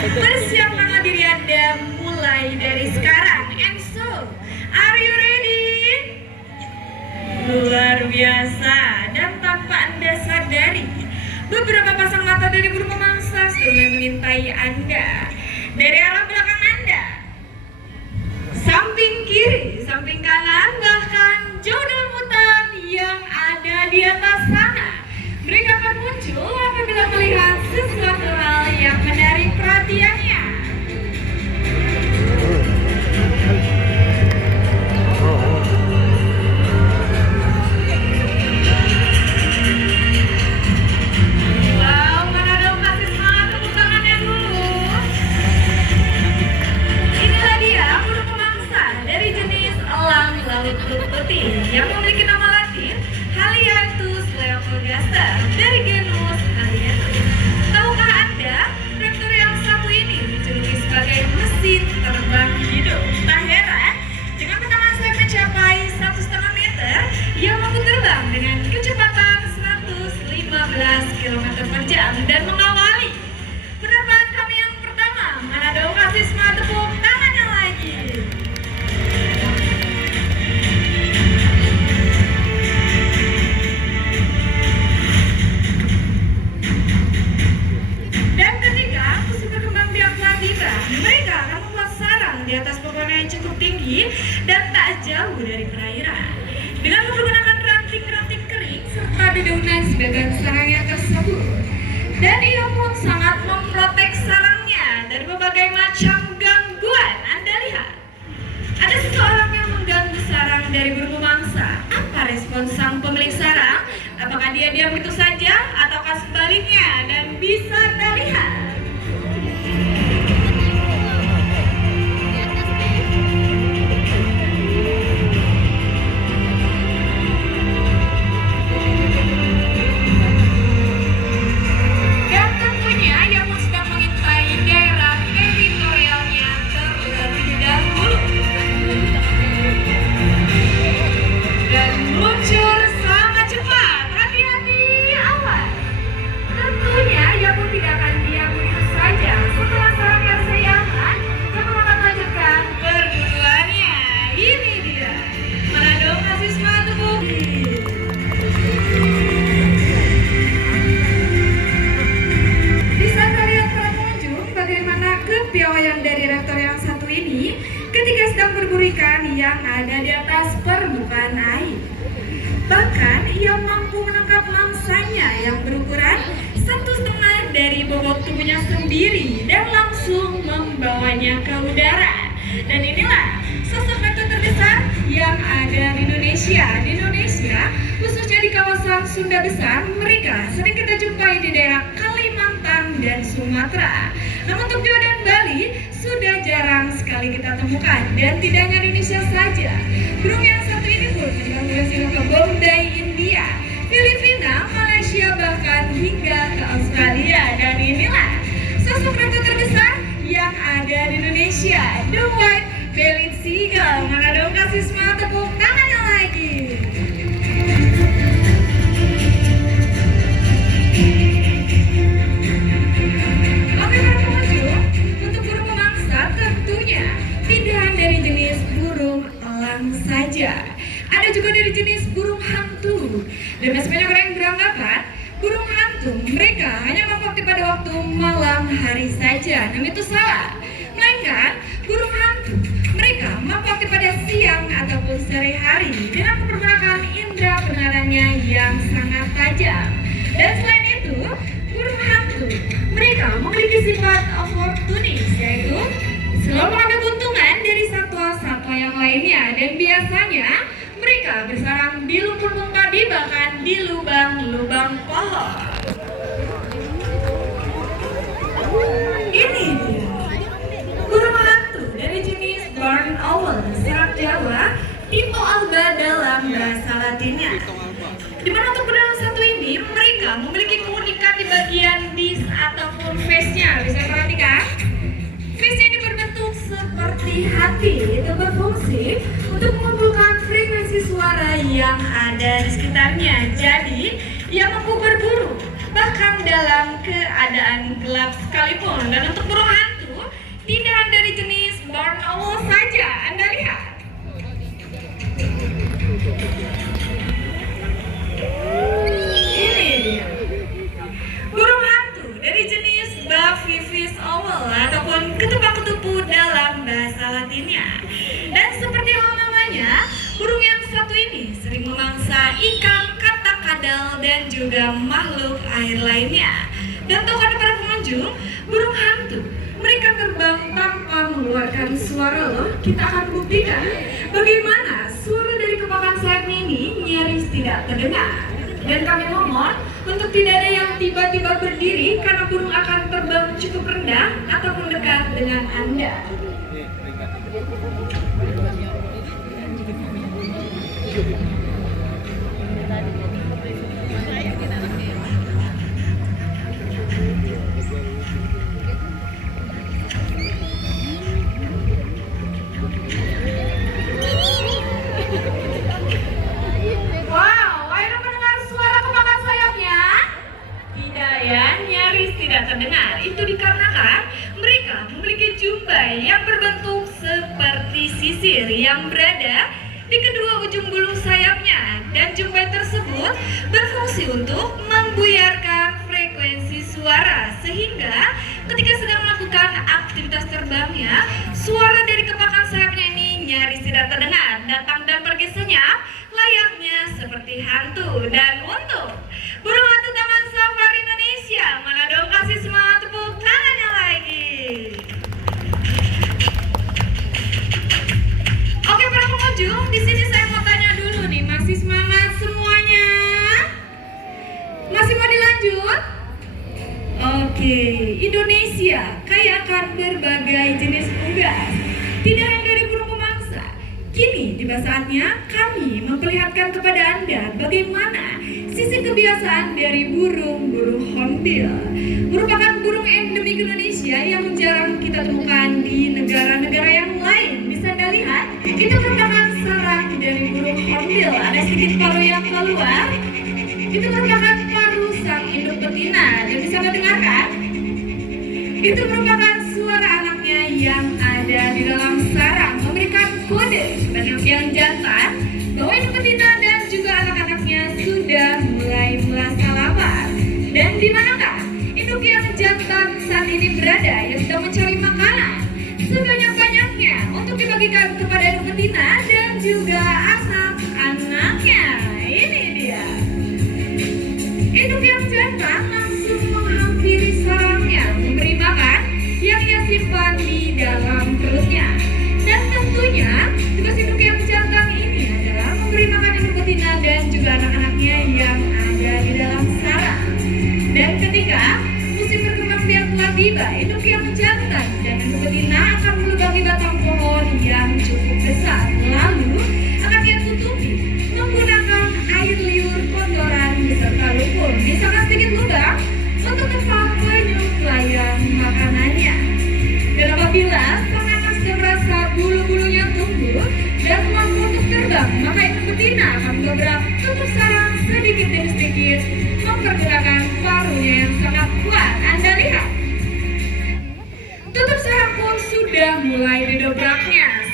Persiapkanlah diri Anda mulai dari sekarang. And so, are you ready? Luar biasa. Dan tanpa Anda sadari, beberapa pasang mata dari burung pemangsa sudah mengintai Anda. Dari arah belakang Anda, samping kiri, samping kanan, bahkan jodoh hutan yang ada di atas sana. Mereka akan muncul apabila melihat sesuatu hal yang menarik perhatiannya. Wow, mana dong, kasih semangat tepuk tangannya dulu. Inilah dia burung pemangsa dari jenis elang laut putih yang memiliki nama latin Halianthus leopoldgaster dari genus Halianthus. Tahukah Anda, raptor yang satu ini dijuluki sebagai mesin terbang hidup? Tak heran, dengan bentangan sayap mencapai 1,5 meter, ia mampu terbang dengan kecepatan 115 km per jam dan mengawali penerbangan kami yang pertama. Mana dong, kasih semangat tepuk tangannya lagi. Dan ketika musim berkembang biak telah tiba, mereka akan membuat sarang di atas pepohonan yang cukup tinggi dan tak jauh dari perairan. Dengan menggunakan ranting-ranting kering serta dedaunan sebagian sarangnya tersebut. Dan ia pun sangat memprotek sarangnya dari berbagai macam gangguan. Anda lihat, ada seseorang yang mengganggu sarang dari burung pemangsa. Apa respon sang pemilik sarang? Apakah dia diam itu saja ataukah sebaliknya? Dan bisa Anda lihat, dan tentunya ia pun sedang mengintai daerah teritorialnya terlebih dahulu. Dan meluncur sangat cepat. Hati-hati, awas. Tentunya ia pun tidak akan diam begitu saja. Setelah sarangnya kesayangan, ia pun akan melanjutkan perburuannya. Ini dia. Mana dong, kasih semangat tepuk. Bisa terlihat para pengunjung bagaimana kepiawaian dari raptor yang satu ini ketika sedang berburu ikan yang ada di atas permukaan air. Bahkan ia mampu menangkap mangsanya yang berukuran 1,5 dari bobot tubuhnya sendiri dan langsung membawanya ke udara. Dan inilah sosok raptor terbesar yang ada di Indonesia. Di Indonesia, khususnya di kawasan Sunda Besar, mereka sering kita jumpai di daerah Kalimantan dan Sumatera. Namun untuk Jawa dan Bali sudah jarang sekali kita temukan. Dan tidak hanya di Indonesia saja, burung yang satu ini pun menyeberang ke Bombay, India, Filipina, Malaysia, bahkan hingga ke Australia. Dan inilah sosok raptor terbesar yang ada di Indonesia, the white-bellied seagull. Mana dong, kasih semangat tepuk tangannya lagi. Oke para pengunjung, untuk burung pemangsa tentunya tidak dari jenis burung elang saja. Ada juga dari jenis burung hantu. Dan masih banyak orang yang beranggapan burung hantu mereka hanya beraktif pada waktu malam hari saja. Namun itu salah. Melainkan burung hantu mereka beraktif pada siang ataupun sore hari dengan mempergunakan indera pendengarannya yang sangat tajam. Dan selain itu, burung hantu mereka memiliki sifat oportunis, yaitu selalu mengambil keuntungan dari satwa-satwa yang lainnya. Dan biasanya mereka bersarang di lumpur padi, bahkan di lubang-lubang pohon. Ini dia burung hantu dari jenis barn owl, serat Jawa, tipe alba dalam bahasa Latinnya. Di mana untuk burung satu ini mereka memiliki keunikan di bagian dis ataupun face-nya. Bisa perhatikan, face-nya ini berbentuk seperti hati. Itu berfungsi untuk mengumpulkan frekuensi suara yang ada di sekitarnya. Jadi ia mampu berburu bahkan dalam keadaan gelap sekalipun. Dan untuk burung hantu ketupat-ketupu dalam bahasa Latinnya. Dan seperti namanya, burung yang satu ini sering memangsa ikan, katak kadal, dan juga makhluk air lainnya. Dan tahukah para pengunjung, burung hantu mereka terbang tanpa mengeluarkan suara loh. Kita akan buktikan bagaimana suara dari kepakan sayapnya ini nyaris tidak terdengar. Dan kami mohon untuk tidak ada yang tiba-tiba berdiri karena burung akan terbang cukup rendah ataupun dekat dengan Anda. Nyaris tidak terdengar. Itu dikarenakan mereka memiliki jumbai yang berbentuk seperti sisir yang berada di kedua ujung bulu sayapnya, dan jumbai tersebut berfungsi untuk membuyarkan frekuensi suara sehingga ketika sedang melakukan aktivitas terbangnya, suara dari kepakan sayapnya ini nyaris tidak terdengar, datang dan pergi senyap layaknya seperti hantu. Dan untuk burung hantu Taman Safari Indonesia, mana dong kasih semangat tepuk tangannya lagi. Oke para pengunjung, di sini saya mau tanya dulu nih, masih semangat semuanya? Masih mau dilanjut? Oke, Indonesia kaya akan berbagai jenis unggas, tidak hanya dari burung pemangsa. Kini tiba saatnya kami memperlihatkan kepada Anda bagaimana sisi kebiasaan dari burung-burung hornbill. Merupakan burung endemik Indonesia yang jarang kita temukan di negara-negara yang lain. Bisa Anda lihat, itu merupakan sarang dari burung hornbill. Ada sedikit paruh yang keluar. Itu merupakan paruh sang induk betina. Dan bisa Anda dengarkan? Itu merupakan suara anaknya yang ada di dalam sarang, memberikan kode bagi yang jantan bahwa induk betina dan juga anak-anaknya sudah mulai merasa lapar. Dan di manakah induk yang jantan saat ini berada yang sedang mencari makanan sebanyak-banyaknya untuk dibagikan kepada induk betina dan juga anak-anaknya. Ini dia. Induk yang jantan langsung menghampiri sarangnya, memberi makan yang ia simpan di dalam perutnya. Dan tentunya tugas induk yang jantan ini adalah memberi makan induk betina dan juga anak-anaknya yang ada di dalam sarang. Dan ketika musim berkembang biak telah tiba, induk yang jantan dan induk betina akan melubangi batang pohon yang cukup besar, lalu akan ia tutupi menggunakan air liur, kotoran beserta lumpur. Misalkan sedikit lubang untuk tempat penyesuaian makanannya. Dan apabila sang anak sudah merasa bulu-bulunya tumbuh dan mampu untuk terbang, maka induk betina akan mendobrak tutup sarang sedikit demi sedikit, mempergerakkan paruhnya yang sangat kuat. Anda lihat, tutup sarang pun sudah mulai didobraknya.